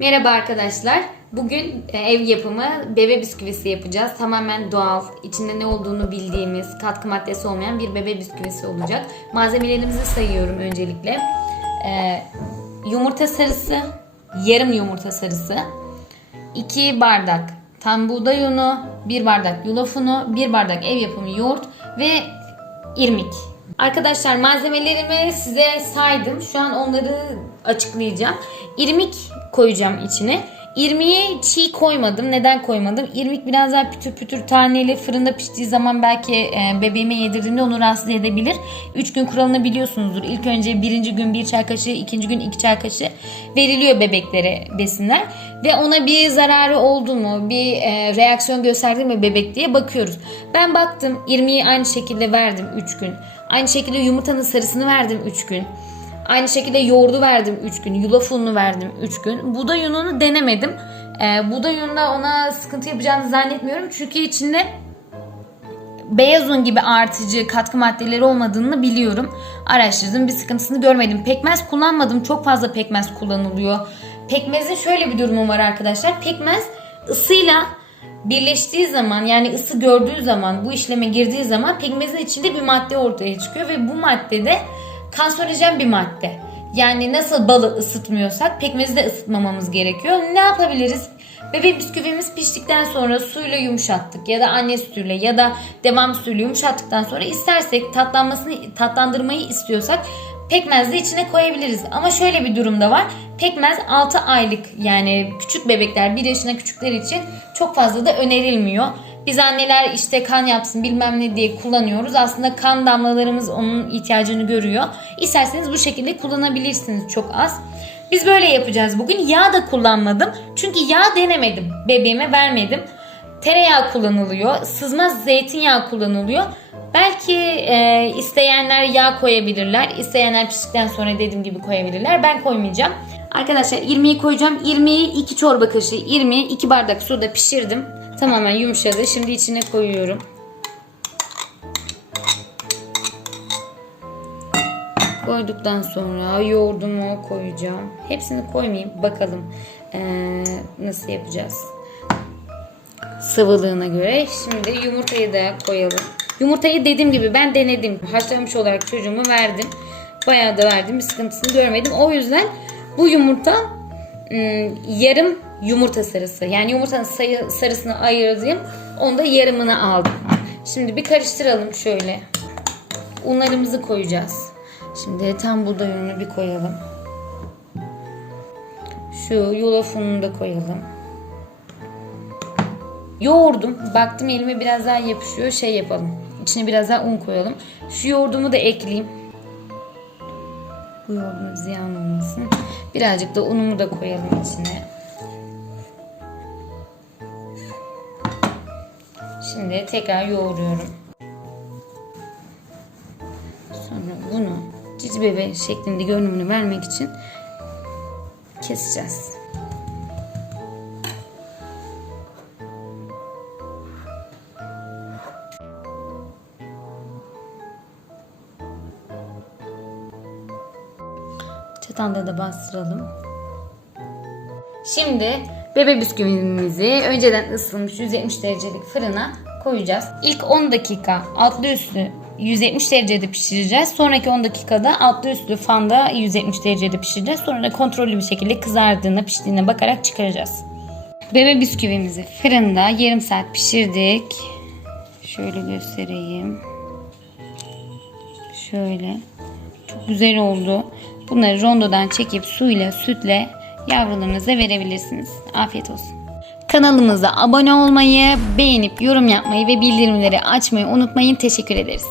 Merhaba arkadaşlar. Bugün e, ev yapımı bebe bisküvisi yapacağız. Tamamen doğal, içinde ne olduğunu bildiğimiz, katkı maddesi olmayan bir bebe bisküvisi olacak. Malzemelerimizi sayıyorum öncelikle. Ee, yumurta sarısı, yarım yumurta sarısı, 2 bardak tam buğday unu, 1 bardak yulaf unu, 1 bardak ev yapımı yoğurt ve irmik. Arkadaşlar malzemelerimi size saydım. Şu an onları açıklayacağım. İrmik koyacağım içine. İrmiği çiğ koymadım. Neden koymadım? İrmik biraz daha pütür pütür taneli fırında piştiği zaman belki e, bebeğime yedirdiğimde onu rahatsız edebilir. 3 gün kuralını biliyorsunuzdur. İlk önce birinci gün 1 çay kaşığı, ikinci gün 2 çay kaşığı veriliyor bebeklere besinler. Ve ona bir zararı oldu mu, bir e, reaksiyon gösterdi mi bebek diye bakıyoruz. Ben baktım irmiği aynı şekilde verdim 3 gün. Aynı şekilde yumurtanın sarısını verdim 3 gün. Aynı şekilde yoğurdu verdim 3 gün. Yulaf ununu verdim 3 gün. Buğday ununu denemedim. Ee, buğday ununda ona sıkıntı yapacağını zannetmiyorum. Çünkü içinde beyaz un gibi artıcı katkı maddeleri olmadığını biliyorum. Araştırdım bir sıkıntısını görmedim. Pekmez kullanmadım. Çok fazla pekmez kullanılıyor. Pekmezin şöyle bir durumu var arkadaşlar. Pekmez ısıyla birleştiği zaman yani ısı gördüğü zaman bu işleme girdiği zaman pekmezin içinde bir madde ortaya çıkıyor ve bu maddede kanserojen bir madde. Yani nasıl balı ısıtmıyorsak pekmezi de ısıtmamamız gerekiyor. Ne yapabiliriz? Bebek bisküvimiz piştikten sonra suyla yumuşattık ya da anne sütüyle ya da devam sütüyle yumuşattıktan sonra istersek tatlanmasını tatlandırmayı istiyorsak pekmez de içine koyabiliriz. Ama şöyle bir durumda var. Pekmez 6 aylık yani küçük bebekler 1 yaşına küçükler için çok fazla da önerilmiyor. Biz anneler işte kan yapsın bilmem ne diye kullanıyoruz. Aslında kan damlalarımız onun ihtiyacını görüyor. İsterseniz bu şekilde kullanabilirsiniz çok az. Biz böyle yapacağız bugün. Yağ da kullanmadım. Çünkü yağ denemedim. Bebeğime vermedim. Tereyağı kullanılıyor. Sızmaz zeytinyağı kullanılıyor. Belki e, isteyenler yağ koyabilirler. İsteyenler piştikten sonra dediğim gibi koyabilirler. Ben koymayacağım. Arkadaşlar irmiği koyacağım. İrmiği 2 çorba kaşığı irmiği 2 bardak suda pişirdim. Tamamen yumuşadı. Şimdi içine koyuyorum. Koyduktan sonra yoğurdumu koyacağım. Hepsini koymayayım. Bakalım ee, nasıl yapacağız. Sıvılığına göre. Şimdi yumurtayı da koyalım. Yumurtayı dediğim gibi ben denedim. Haşlamış olarak çocuğumu verdim. Bayağı da verdim. Bir sıkıntısını görmedim. O yüzden bu yumurta ım, yarım yumurta sarısı. Yani yumurtanın sayı, sarısını ayırdım. Onda yarımını aldım. Şimdi bir karıştıralım şöyle. Unlarımızı koyacağız. Şimdi tam buğday ununu bir koyalım. Şu yulaf ununu da koyalım. Yoğurdum. Baktım elime biraz daha yapışıyor. Şey yapalım. İçine biraz daha un koyalım. Şu yoğurdumu da ekleyeyim. Bu yoğurdum ziyan olmasın. Birazcık da unumu da koyalım içine. Şimdi tekrar yoğuruyorum. Sonra bunu cici bebe şeklinde görünümünü vermek için keseceğiz. Çatanda da bastıralım. Şimdi bebe bisküvimizi önceden ısıtılmış 170 derecelik fırına koyacağız. İlk 10 dakika altlı üstlü 170 derecede pişireceğiz. Sonraki 10 dakikada altlı üstlü fanda 170 derecede pişireceğiz. Sonra da kontrollü bir şekilde kızardığına piştiğine bakarak çıkaracağız. Bebe bisküvimizi fırında yarım saat pişirdik. Şöyle göstereyim. Şöyle. Çok güzel oldu. Bunları rondodan çekip suyla, sütle yavrularınıza verebilirsiniz. Afiyet olsun. Kanalımıza abone olmayı, beğenip yorum yapmayı ve bildirimleri açmayı unutmayın. Teşekkür ederiz.